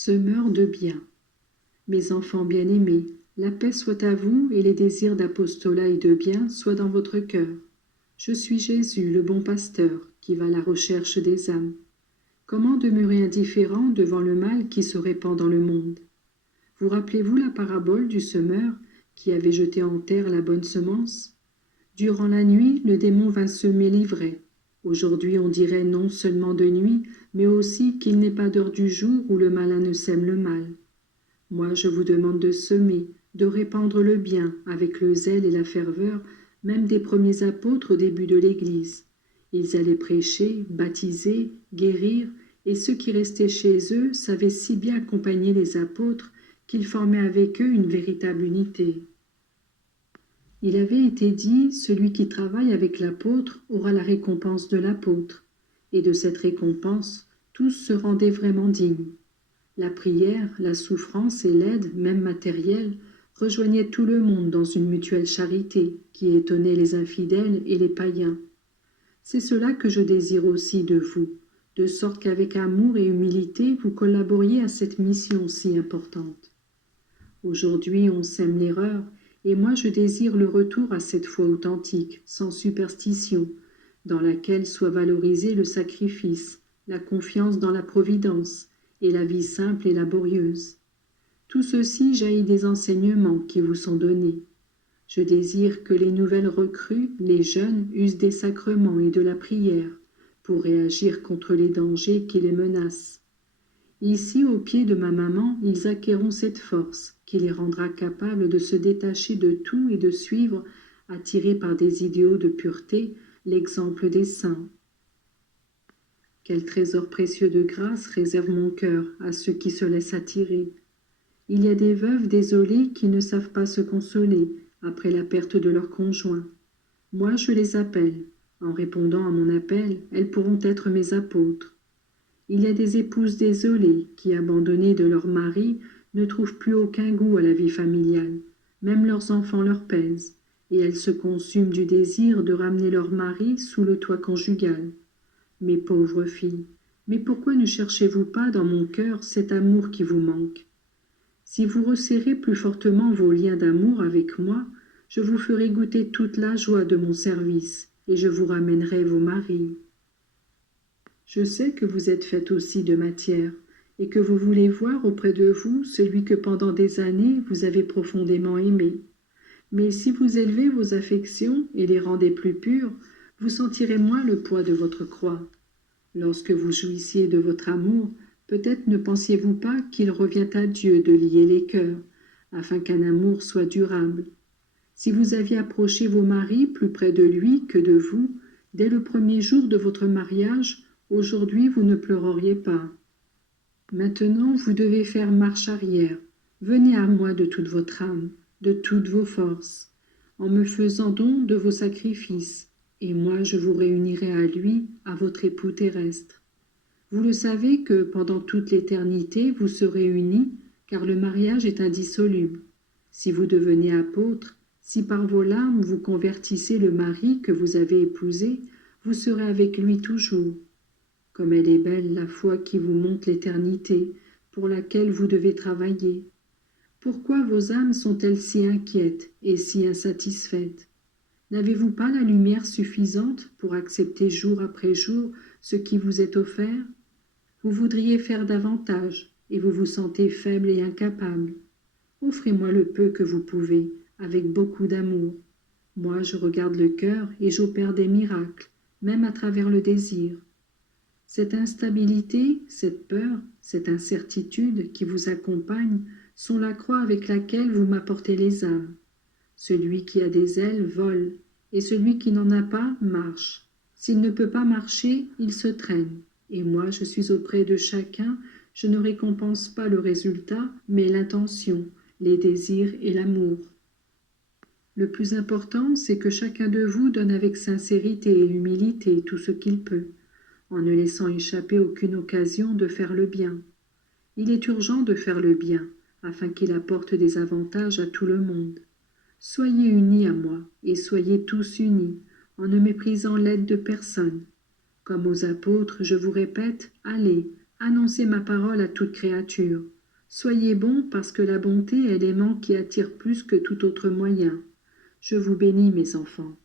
Semeur de bien. Mes enfants bien-aimés, la paix soit à vous et les désirs d'apostolat et de bien soient dans votre cœur. Je suis Jésus, le bon pasteur, qui va à la recherche des âmes. Comment demeurer indifférent devant le mal qui se répand dans le monde? Vous rappelez-vous la parabole du semeur qui avait jeté en terre la bonne semence? Durant la nuit, le démon vint semer l'ivraie. Aujourd'hui, on dirait non seulement de nuit, mais aussi qu'il n'est pas d'heure du jour où le malin ne sème le mal. Moi, je vous demande de semer, de répandre le bien avec le zèle et la ferveur, même des premiers apôtres au début de l'Église. Ils allaient prêcher, baptiser, guérir, et ceux qui restaient chez eux savaient si bien accompagner les apôtres qu'ils formaient avec eux une véritable unité. Il avait été dit, celui qui travaille avec l'apôtre aura la récompense de l'apôtre, et de cette récompense, tous se rendaient vraiment dignes. La prière, la souffrance et l'aide, même matérielle, rejoignaient tout le monde dans une mutuelle charité qui étonnait les infidèles et les païens. C'est cela que je désire aussi de vous, de sorte qu'avec amour et humilité vous collaboriez à cette mission si importante. Aujourd'hui on sème l'erreur, et moi je désire le retour à cette foi authentique, sans superstition, dans laquelle soit valorisé le sacrifice, la confiance dans la providence, et la vie simple et laborieuse. Tout ceci jaillit des enseignements qui vous sont donnés. Je désire que les nouvelles recrues, les jeunes, usent des sacrements et de la prière pour réagir contre les dangers qui les menacent. Ici, au pied de ma maman, ils acquerront cette force qui les rendra capables de se détacher de tout et de suivre, attirés par des idéaux de pureté, l'exemple des saints. Quel trésor précieux de grâce réserve mon cœur à ceux qui se laissent attirer. Il y a des veuves désolées qui ne savent pas se consoler après la perte de leur conjoint. Moi, je les appelle. En répondant à mon appel, elles pourront être mes apôtres. Il y a des épouses désolées qui, abandonnées de leur mari, ne trouvent plus aucun goût à la vie familiale. Même leurs enfants leur pèsent, et elles se consument du désir de ramener leur mari sous le toit conjugal. Mes pauvres filles, mais pourquoi ne cherchez-vous pas dans mon cœur cet amour qui vous manque? Si vous resserrez plus fortement vos liens d'amour avec moi, je vous ferai goûter toute la joie de mon service, et je vous ramènerai vos maris. Je sais que vous êtes faite aussi de matière, et que vous voulez voir auprès de vous celui que pendant des années vous avez profondément aimé. Mais si vous élevez vos affections et les rendez plus pures, vous sentirez moins le poids de votre croix. Lorsque vous jouissiez de votre amour, peut-être ne pensiez-vous pas qu'il revient à Dieu de lier les cœurs, afin qu'un amour soit durable. Si vous aviez approché vos maris plus près de lui que de vous, dès le premier jour de votre mariage, aujourd'hui vous ne pleureriez pas. Maintenant vous devez faire marche arrière. Venez à moi de toute votre âme, de toutes vos forces, en me faisant don de vos sacrifices, et moi je vous réunirai à lui, à votre époux terrestre. Vous le savez que pendant toute l'éternité vous serez unis, car le mariage est indissoluble. Si vous devenez apôtre, si par vos larmes vous convertissez le mari que vous avez épousé, vous serez avec lui toujours. Comme elle est belle la foi qui vous montre l'éternité, pour laquelle vous devez travailler. Pourquoi vos âmes sont-elles si inquiètes et si insatisfaites? N'avez-vous pas la lumière suffisante pour accepter jour après jour ce qui vous est offert? Vous voudriez faire davantage, et vous vous sentez faible et incapable. Offrez-moi le peu que vous pouvez, avec beaucoup d'amour. Moi, je regarde le cœur et j'opère des miracles, même à travers le désir. Cette instabilité, cette peur, cette incertitude qui vous accompagne sont la croix avec laquelle vous m'apportez les âmes. Celui qui a des ailes vole, et celui qui n'en a pas marche. S'il ne peut pas marcher, il se traîne. Et moi, je suis auprès de chacun, je ne récompense pas le résultat, mais l'intention, les désirs et l'amour. Le plus important, c'est que chacun de vous donne avec sincérité et humilité tout ce qu'il peut, en ne laissant échapper aucune occasion de faire le bien. Il est urgent de faire le bien, afin qu'il apporte des avantages à tout le monde. Soyez unis à moi, et soyez tous unis, en ne méprisant l'aide de personne. Comme aux apôtres, je vous répète, allez, Annoncez ma parole à toute créature. Soyez bons parce que la bonté est l'aimant qui attire plus que tout autre moyen. Je vous bénis, mes enfants.